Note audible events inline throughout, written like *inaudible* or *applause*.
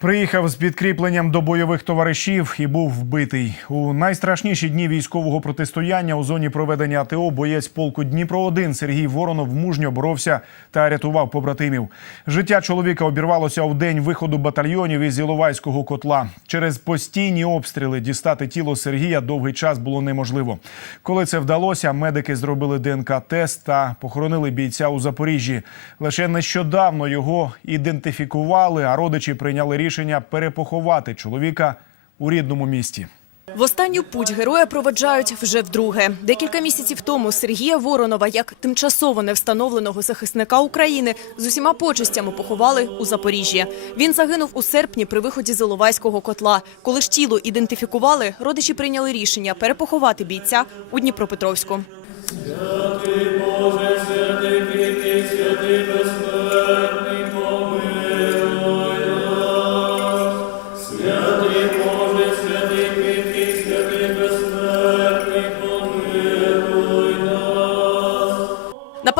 Приїхав з підкріпленням до бойових товаришів і був вбитий у найстрашніші дні військового протистояння у зоні проведення АТО. Боєць полку Дніпро 1 Сергій Воронов мужньо боровся та рятував побратимів. Життя чоловіка обірвалося у день виходу батальйонів із Іловайського котла. Через постійні обстріли дістати тіло Сергія довгий час було неможливо. Коли це вдалося, медики зробили ДНК-тест та похоронили бійця у Запоріжжі. Лише нещодавно його ідентифікували, а родичі прийняли рішення перепоховати чоловіка у рідному місті. В останню путь героя проведжають вже вдруге. Декілька місяців тому Сергія Воронова, як тимчасово невстановленого захисника України, з усіма почестями поховали у Запоріжжі. Він загинув у серпні при виході з Іловайського котла. Коли ж тіло ідентифікували, родичі прийняли рішення перепоховати бійця у Дніпропетровську.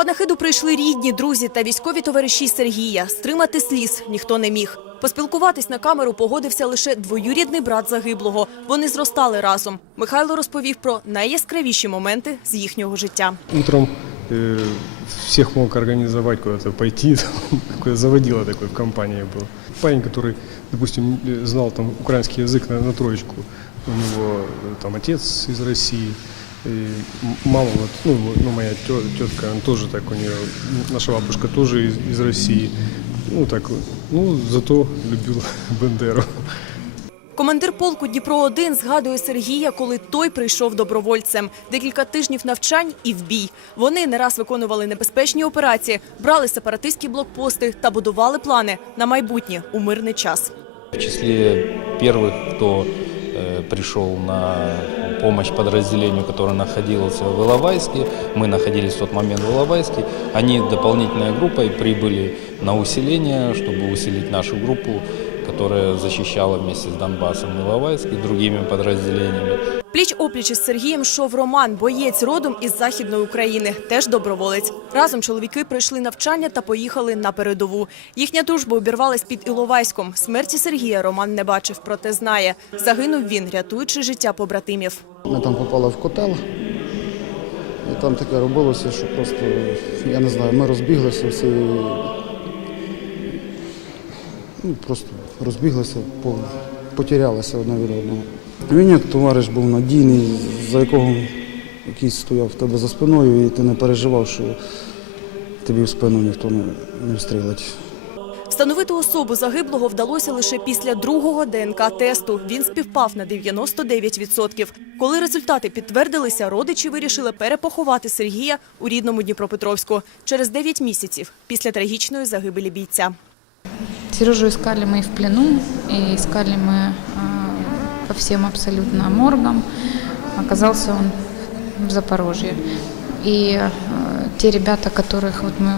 На панахиду прийшли рідні, друзі та військові товариші Сергія. Стримати сліз ніхто не міг. Поспілкуватись на камеру погодився лише двоюрідний брат загиблого. Вони зростали разом. Михайло розповів про найяскравіші моменти з їхнього життя. Утром э, всех мог организовать куда-то пойти, там, *laughs* какой заводила такой в компании был. Парень, который, допустим, э, знал там украинский язык на, на троечку, у него э, там отец из России, и м- мама вот, ну, вот, ну моя тё- тетка, она тоже так у нее, наша бабушка тоже из, из России, ну так, ну зато любил *laughs* Бендеру. Командир полку Дніпро 1 згадує Сергія, коли той прийшов добровольцем. Декілька тижнів навчань і в бій. Вони не раз виконували небезпечні операції, брали сепаратистські блокпости та будували плани на майбутнє у мирний час. В числе первых, кто э, пришел на помощь подразделению, которое находилось в Иловайске, мы находились в тот момент в Иловайске, они дополнительной группой прибыли на усиление, чтобы усилить нашу группу, которая защищала вместе с Донбассом Иловайск и другими подразделениями. Пліч опліч із Сергієм йшов Роман, боєць родом із західної України, теж доброволець. Разом чоловіки пройшли навчання та поїхали на передову. Їхня дружба обірвалась під Іловайськом. Смерті Сергія Роман не бачив, проте знає. Загинув він, рятуючи життя побратимів. Ми там попали в котел, і там таке робилося, що просто, я не знаю, ми розбіглися всі. Ну, просто розбіглися, по- потерялися одне від одного. Він як товариш був надійний, за якого якийсь стояв в тебе за спиною, і ти не переживав, що тобі в спину ніхто не встрілить. Встановити особу загиблого вдалося лише після другого ДНК-тесту. Він співпав на 99%. Коли результати підтвердилися, родичі вирішили перепоховати Сергія у рідному Дніпропетровську через 9 місяців після трагічної загибелі бійця. Сережу искали мы и в плену, и искали мы а, по всем абсолютно моргам. Оказался он в Запорожье. И а, те ребята, которых вот мы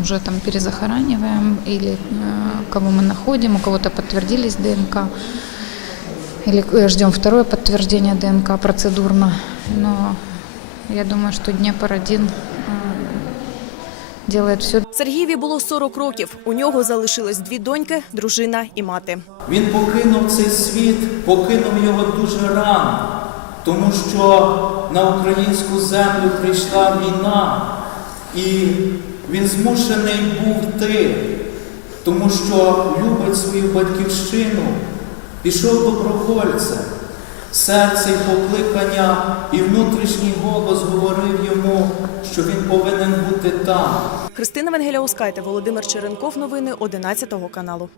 уже там перезахораниваем, или а, кого мы находим, у кого-то подтвердились ДНК, или э, ждем второе подтверждение ДНК процедурно. Но я думаю, что Днепр-1 делает все Сергієві було 40 років. У нього залишилось дві доньки, дружина і мати. Він покинув цей світ, покинув його дуже рано, тому що на українську землю прийшла війна, і він змушений був йти, тому що любить свою батьківщину, пішов добровольцем. Серце й покликання і внутрішній голос говорив йому, що він повинен бути там. Христина Венгеля Оскайте, Володимир Черенков. Новини 11 каналу.